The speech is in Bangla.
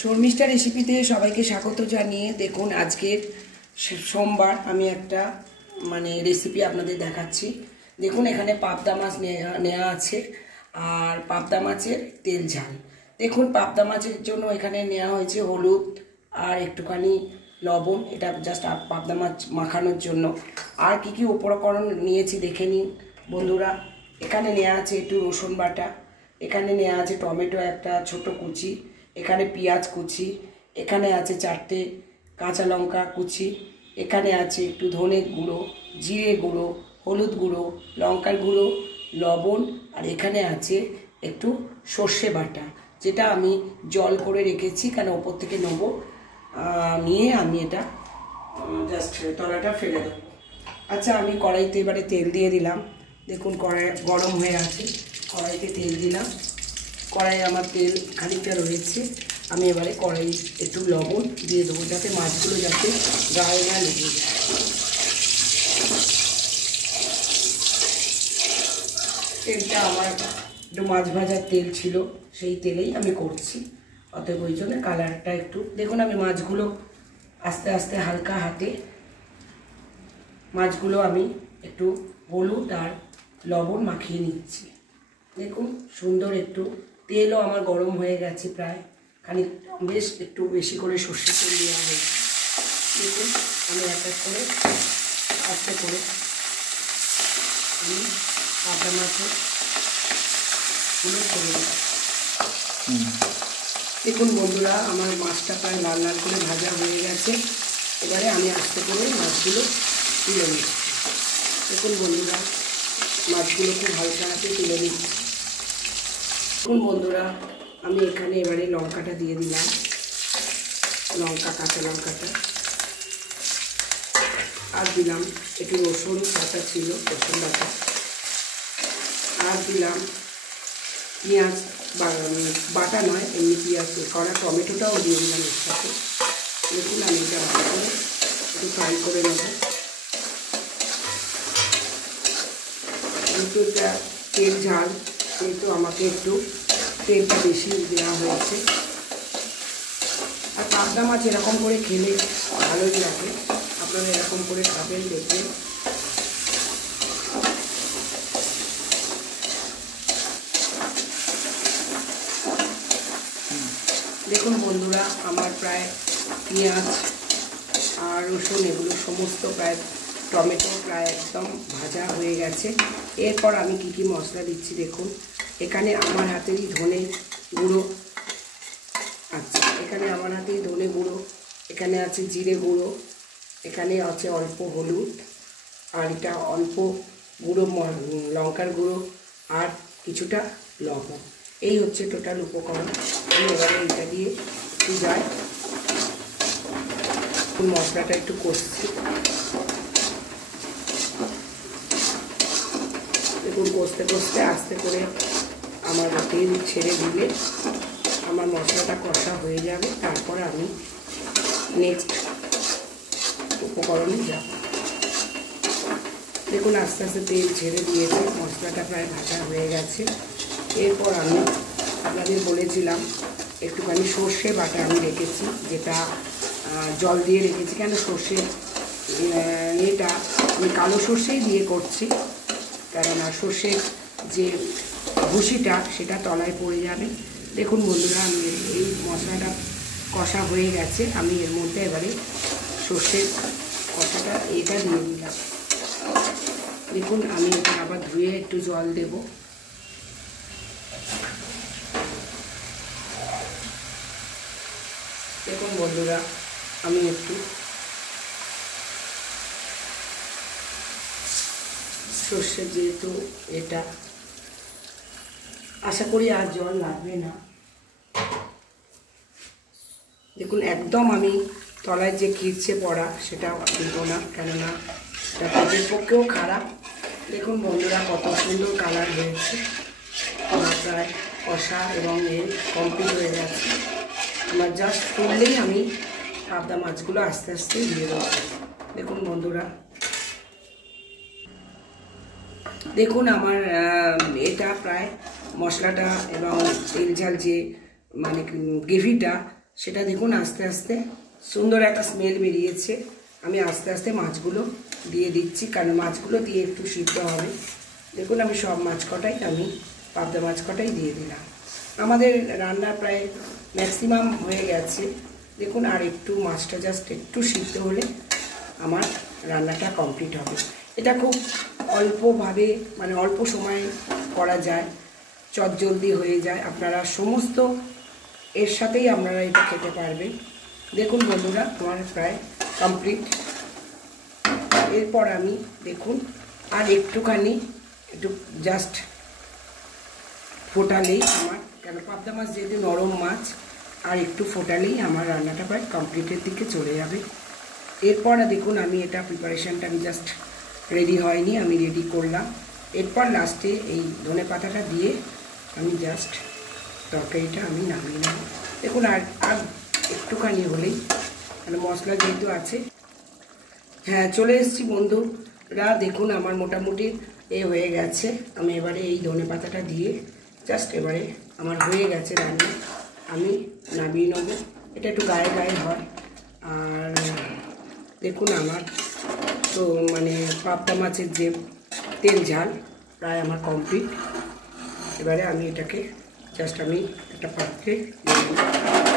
শর্মিষ্ঠা রেসিপিতে সবাইকে স্বাগত জানিয়ে দেখুন আজকের সোমবার আমি একটা রেসিপি আপনাদের দেখাচ্ছি। দেখুন এখানে পাবদা মাছ নেওয়া আছে আর পাবদা মাছের তেল ঝাল। দেখুন পাবদা মাছের জন্য এখানে নেওয়া হয়েছে হলুদ আর একটুখানি লবণ, এটা জাস্ট পাবদা মাছ মাখানোর জন্য। আর কি কি উপকরণ নিয়েছি দেখে নিন বন্ধুরা। এখানে নেওয়া আছে একটু রসুন বাটা, এখানে নেওয়া আছে টমেটো একটা ছোট কুচি, এখানে পেঁয়াজ কুচি, এখানে আছে 4টে কাঁচা লঙ্কা কুচি, এখানে আছে একটু ধনে গুঁড়ো, জিরে গুঁড়ো, হলুদ গুঁড়ো, লঙ্কার গুঁড়ো, লবণ, আর এখানে আছে একটু সর্ষে বাটা, যেটা আমি জল করে রেখেছি কেন ওপর থেকে নেবো, নিয়ে আমি এটা জাস্ট তলাটা ফেলে দেবো। আচ্ছা, আমি কড়াইতে এবারে তেল দিয়ে দিলাম। দেখুন কড়াই গরম হয়ে আছে, কড়াইতে তেল দিলাম। কড়াই আমার তেল খানিকটা রয়েছে, আমি এবারে কড়াই একটু লবণ দিয়ে দেবো যাতে মাছগুলো যাতে গায়ে না লেগে যায়। তেলটা আমার একটু মাছ ভাজার তেল ছিল, সেই তেলেই আমি করছি, অতএব ওই জন্য কালারটা একটু দেখুন। আমি মাছগুলো আস্তে আস্তে হালকা হাতে মাছগুলো আমি একটু হলুদ আর লবণ মাখিয়ে নিচ্ছি। দেখুন সুন্দর একটু তেলও আমার গরম হয়ে গেছে, প্রায় খানিকটা বেশ একটু বেশি করে সর্ষে তেল দেওয়া হয়েছে। দেখুন আমি এক এক করে আস্তে করে আমি পাবদা মাছের গুলো করে দিই। দেখুন বন্ধুরা, আমার মাছটা প্রায় লাল লাল করে ভাজা হয়ে গেছে। এবারে আমি আস্তে করে মাছগুলো তুলে নিচ্ছি। দেখুন বন্ধুরা, মাছগুলো খুব হালকা হাতে তুলে নিচ্ছি। দেখুন বন্ধুরা, আমি এখানে এবারে লঙ্কাটা দিয়ে দিলাম, লঙ্কা কাঁচা লঙ্কাটা, আর দিলাম একটু রসুন বাটা ছিল, রসুন বাটা, আর দিলাম পেঁয়াজ বাটা নয় এমনি পেঁয়াজ কড়া, টমেটোটাও দিয়ে দিলাম এর সাথে। দেখুন আমি এটা ভালো করে একটু ফ্রাই করে নেব। যেহেতু এটা তেল ঝাল সেহেতু আমাকে একটু তেলটা বেশি দেওয়া হয়েছে। আর পাবদা মাছ এরকম করে খেলে ভালোই লাগে, আপনারা এরকম করে খাবেন দেখবেন। দেখুন বন্ধুরা, আমার প্রায় পেঁয়াজ আর রসুন এগুলো সমস্ত প্রায়, টমেটো প্রায় একদম ভাজা হয়ে গেছে। এরপর আমি কি কি মশলা দিচ্ছি দেখুন। এখানে আমার হাতেরই ধনে গুঁড়ো, আচ্ছা এখানে আমার হাতেই ধনে গুঁড়ো, এখানে আছে জিরে গুঁড়ো, এখানে আছে অল্প হলুদ, আর এটা অল্প গুঁড়ো লঙ্কার গুঁড়ো, আর কিছুটা লবণ। এই হচ্ছে টোটাল উপকরণ। আমি এবারে এটা দিয়ে একটু যাই, মশলাটা একটু কষছি। দেখুন কষতে কষতে আস্তে করে আমার তেল ছেড়ে দিলে আমার মশলাটা কষা হয়ে যাবে। তারপর আমি নেক্সট উপকরণে যাব। দেখুন আস্তে আস্তে তেল ছেড়ে দিয়েছে, মশলাটা প্রায় ভাজা হয়ে গেছে। এরপর আমি আপনাদের বলেছিলাম একটুখানি সর্ষে বাটা আমি রেখেছি, যেটা জল দিয়ে রেখেছি, কেন সর্ষে এটা আমি কালো সর্ষেই দিয়ে করছি, কেননা সর্ষের যে ভুসিটা সেটা তলায় পড়ে যাবে। দেখুন বন্ধুরা, আমি এই মশলাটা কষা হয়ে গেছে, আমি এর মধ্যে এবারে সর্ষের কষাটা এটা দিয়ে দিলাম। দেখুন আমি এটা আবার ধুয়ে একটু জল দেব। দেখুন বন্ধুরা, আমি একটু সর্ষে যেহেতু এটা আশা করি আর জল লাগবে না। দেখুন একদম আমি তলায় যে খিরছে পড়া সেটা দেব না, কেননা এটা পেটের পক্ষেও খারাপ। দেখুন বন্ধুরা কত সুন্দর কালার হয়েছে, আমার প্রায় কষা এবং এর কমপ্লিট হয়ে গেছে। আমার জাস্ট তুললেই আমি পাবদা মাছগুলো আস্তে আস্তে দিয়ে দেবো। দেখুন বন্ধুরা, দেখুন আমার এটা প্রায় মশলাটা এবং তেল ঝাল যে গ্রেভিটা সেটা দেখুন আস্তে আস্তে সুন্দর একটা স্মেল বেরিয়েছে। আমি আস্তে আস্তে মাছগুলো দিয়ে দিচ্ছি, কারণ মাছগুলো দিয়ে একটু সিদ্ধ হবে। দেখুন আমি সব মাছ কটাই পাবদা মাছ কটাই দিয়ে দিলাম। আমাদের রান্না প্রায় ম্যাক্সিমাম হয়ে গেছে। দেখুন আর একটু মাছটা জাস্ট একটু সিদ্ধ হলে আমার রান্নাটা কমপ্লিট হবে। এটা খুব অল্পভাবে মানে অল্প সময়ে করা যায়, চটজলদি হয়ে যায়। আপনারা সমস্ত এর সাথেই আপনারা এটা খেতে পারবেন। দেখুন বন্ধুরা আমার প্রায় কমপ্লিট। এরপর আমি দেখুন আর একটুখানি একটু জাস্ট ফোটালেই আমার, কেন পাবদা মাছ যেহেতু নরম মাছ, আর একটু ফোটালেই আমার রান্নাটা প্রায় কমপ্লিটের দিকে চলে যাবে। এরপর দেখুন আমি এটা প্রিপারেশানটা আমি জাস্ট রেডি হয়নি, আমি রেডি করলাম। এরপর লাস্টে এই ধনে পাতাটা দিয়ে আমি জাস্ট তরকারিটা আমি নামিয়ে নেব। দেখুন আর একটুখানি হলেই, মানে মশলা যেহেতু আছে। হ্যাঁ চলে এসেছি বন্ধুরা, দেখুন আমার মোটামুটি হয়ে গেছে। আমি এবারে এই ধনে পাতাটা দিয়ে জাস্ট এবারে আমার হয়ে গেছে রান্না, আমি নামিয়ে নেব। এটা একটু গায়ে গায়ে হয়। আর দেখুন আমার তো মানে পাবদা মাছের যে তেল ঝাল প্রায় আমার কমপ্লিট। এবারে আমি এটাকে জাস্ট আমি একটা পাত্রে দিয়ে দেব।